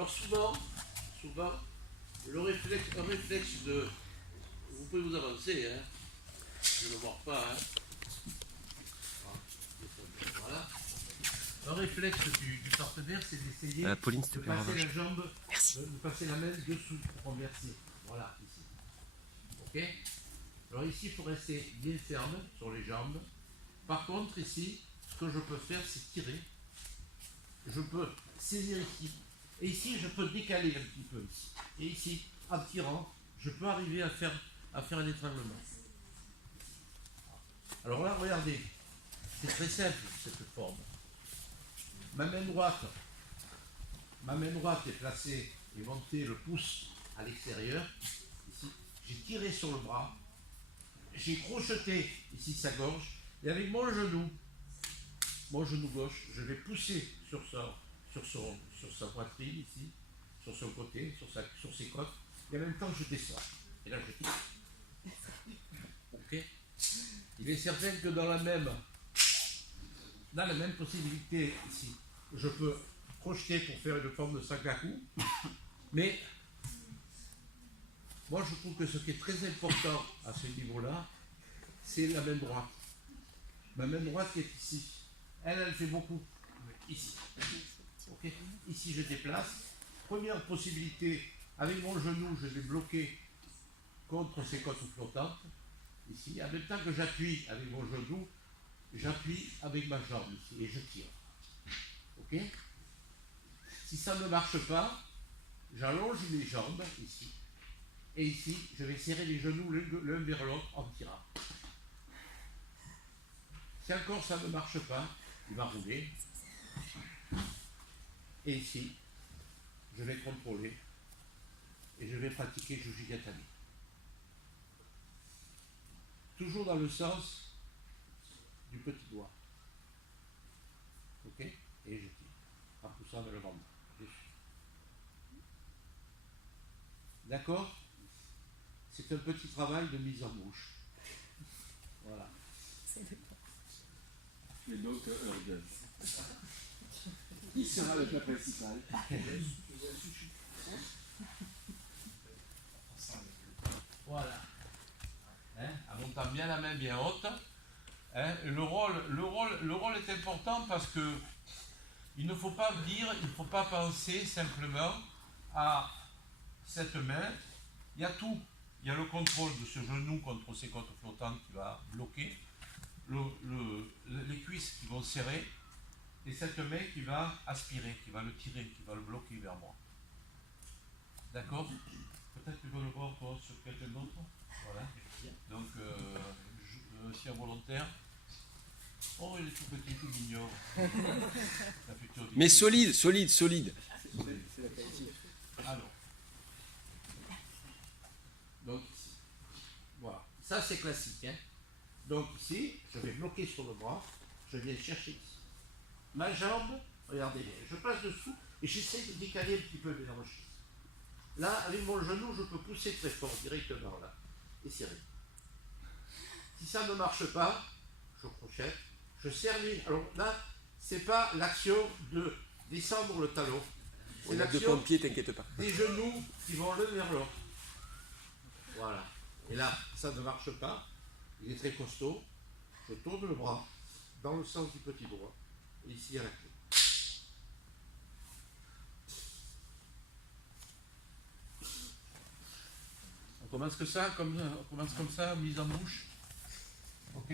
Alors souvent, un réflexe de... Vous pouvez vous avancer, hein. Je ne mords pas, hein. Voilà. Un réflexe du partenaire, c'est d'essayer Pauline, de passer la jambe, de passer la main dessous pour renverser. Voilà, ici. Ok? Alors ici, il faut rester bien ferme sur les jambes. Par contre, ici, ce que je peux faire, c'est tirer. Je peux saisir ici. Et ici, je peux décaler un petit peu ici. Et ici, en tirant, je peux arriver à faire un étranglement. Alors là, regardez, c'est très simple cette forme. Ma main droite est placée et montée le pouce à l'extérieur. Ici, j'ai tiré sur le bras, j'ai crocheté ici sa gorge, et avec mon genou gauche, je vais pousser sur sa poitrine ici, sur son côté, sur ses côtes, et en même temps je descends. Et là je tire. Ok. Il est certain que dans la même possibilité ici, je peux crocheter pour faire une forme de sakaku, mais moi je trouve que ce qui est très important à ce niveau-là, c'est la main droite. Ma main droite qui est ici, elle fait beaucoup ici. Okay. Ici je déplace. Première possibilité, avec mon genou, je vais bloquer contre ces côtes flottantes. Ici, en même temps que j'appuie avec mon genou, j'appuie avec ma jambe ici et je tire. Ok? Si ça ne marche pas, j'allonge les jambes ici. Et ici, je vais serrer les genoux l'un vers l'autre en tirant. Si encore ça ne marche pas, il va rouler. Et ici, je vais contrôler et je vais pratiquer Jujigatami. Toujours dans le sens du petit doigt. Ok? Et je tire. En poussant vers le ventre. D'accord? C'est un petit travail de mise en bouche. Voilà. Le docteur Urde. Qui sera le plat principal? Voilà. Hein, en montant bien la main bien haute. Hein, le rôle est important parce que il ne faut pas penser simplement à cette main. Il y a tout. Il y a le contrôle de ce genou contre ces côtes flottantes qui va bloquer, les cuisses qui vont serrer, et cette main qui va aspirer, qui va le tirer, qui va le bloquer vers moi. D'accord? Peut-être que tu veux le voir toi sur quelqu'un d'autre. Voilà. Donc, si involontaire. Oh, il est tout petit, tout mignon. Mais solide. C'est la qualité. Alors. Donc, ici. Voilà. Ça, c'est classique. Hein. Donc, ici, je vais bloquer sur le bras. Je viens chercher ici. Ma jambe, regardez bien, je passe dessous et j'essaie de décaler un petit peu mes hanches. Là, avec mon genou, je peux pousser très fort, directement là, et serrer. Si ça ne marche pas, je crochette, je serre les... Alors là, c'est pas l'action de descendre le talon. C'est l'action de pompier, t'inquiète pas. des genoux qui vont l'un vers l'autre. Voilà. Et là, ça ne marche pas. Il est très costaud. Je tourne le bras dans le sens du petit doigt. Et ici à la clé. On commence comme ça, mise en bouche. Ok.